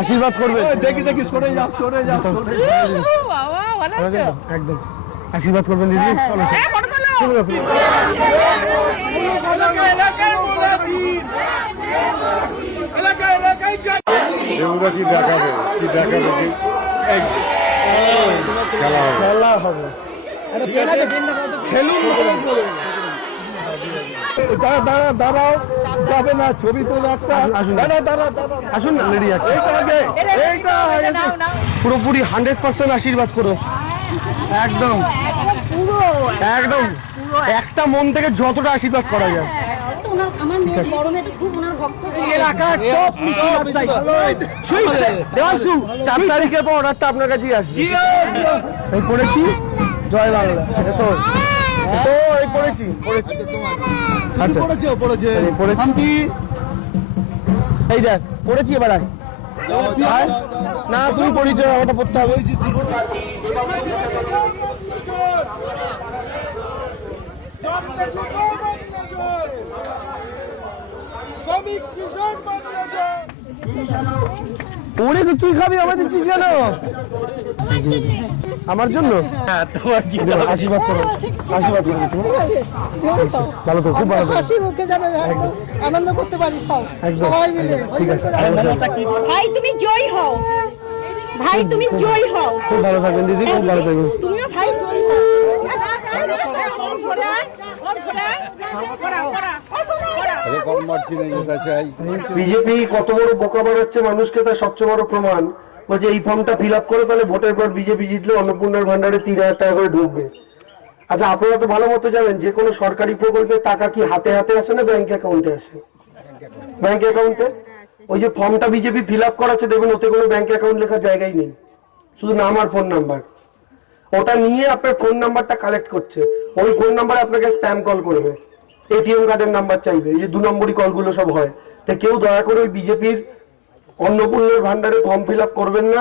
আশীর্বাদ করবে। দেখি দেখি সরে যাও সরে যাও বাবা ভালো আছো? একদম আশীর্বাদ করবেন দিদি। চলো এগুলো কি দেখাবে কি দেখাবে কি খেলা হবে। খেলুন দাঁড়াও যাবে না ছবি তোলা একটা। আসুন না রেডি আছে। পুরোপুরি 100% আশীর্বাদ করো। একদম একদম একটা মন থেকে যতটা আশীর্বাদ করা যায়। আমার মেয়ে বড় মেয়ে তো খুব ওনার ভক্ত। এলাকার টপ মিষ্টি ব্যবসায়ী দেওয়াংশু 4 তারিখের পর অর্ডারটা আপনার কাছেই আসবে। এই পড়েছি জয় বাংলা। এটা তো এই পড়েছি আচ্ছা পড়েছে পড়েছি এই দেখ পড়েছি এবার আয়। না তুমি পরিচয় ওটা পড়তে হবে। পড়ে তো তুই খাবি আমার দিচ্ছিস কেন? আমার জন্য আশীর্বাদ করো আশীর্বাদ করো তুমি ভালো তো খুব ভালো হাসি মুখে যাবে আনন্দ করতে পারি সবাই মিলে। ঠিক আছে ভাই তুমি জয় হও, ভাই তুমি জয় হও। খুব ভালো থাকবেন দিদি খুব ভালো থাকবেন। তুমিও ভাই জয় হও। বিজেপি কত বড় বোকা বানাচ্ছে মানুষকে তার সবচেয়ে বড় প্রমাণ বলছে এই ফর্মটা ফিল আপ করে তাহলে ভোটের পর বিজেপি জিতলে অন্নপূর্ণার ভান্ডারে 3,000 টাকা করে ঢুকবে। আচ্ছা আপনারা তো ভালো মতো জানেন যে কোনো সরকারি প্রকল্পের টাকা কি হাতে হাতে আসে না ব্যাংক অ্যাকাউন্টে আসে? ব্যাংক অ্যাকাউন্টে ওই যে ফর্মটা বিজেপি ফিল আপ করাচ্ছে দেখবেন ওতে কোনো ব্যাংক অ্যাকাউন্ট লেখার জায়গাই নেই, শুধু নাম আর ফোন নাম্বার। ওটা নিয়ে আপনার ফোন নাম্বারটা কালেক্ট করছে, ওই ফোন নাম্বারে আপনাকে স্প্যাম কল করবে, এটিএম কার্ডের নাম্বার চাইবে, এই যে 2 নম্বরই কলগুলো সব হয়। তো কেউ দয়া করে ওই বিজেপির অন্নপূর্ণার ভান্ডারে ফর্ম ফিল আপ করবেন না।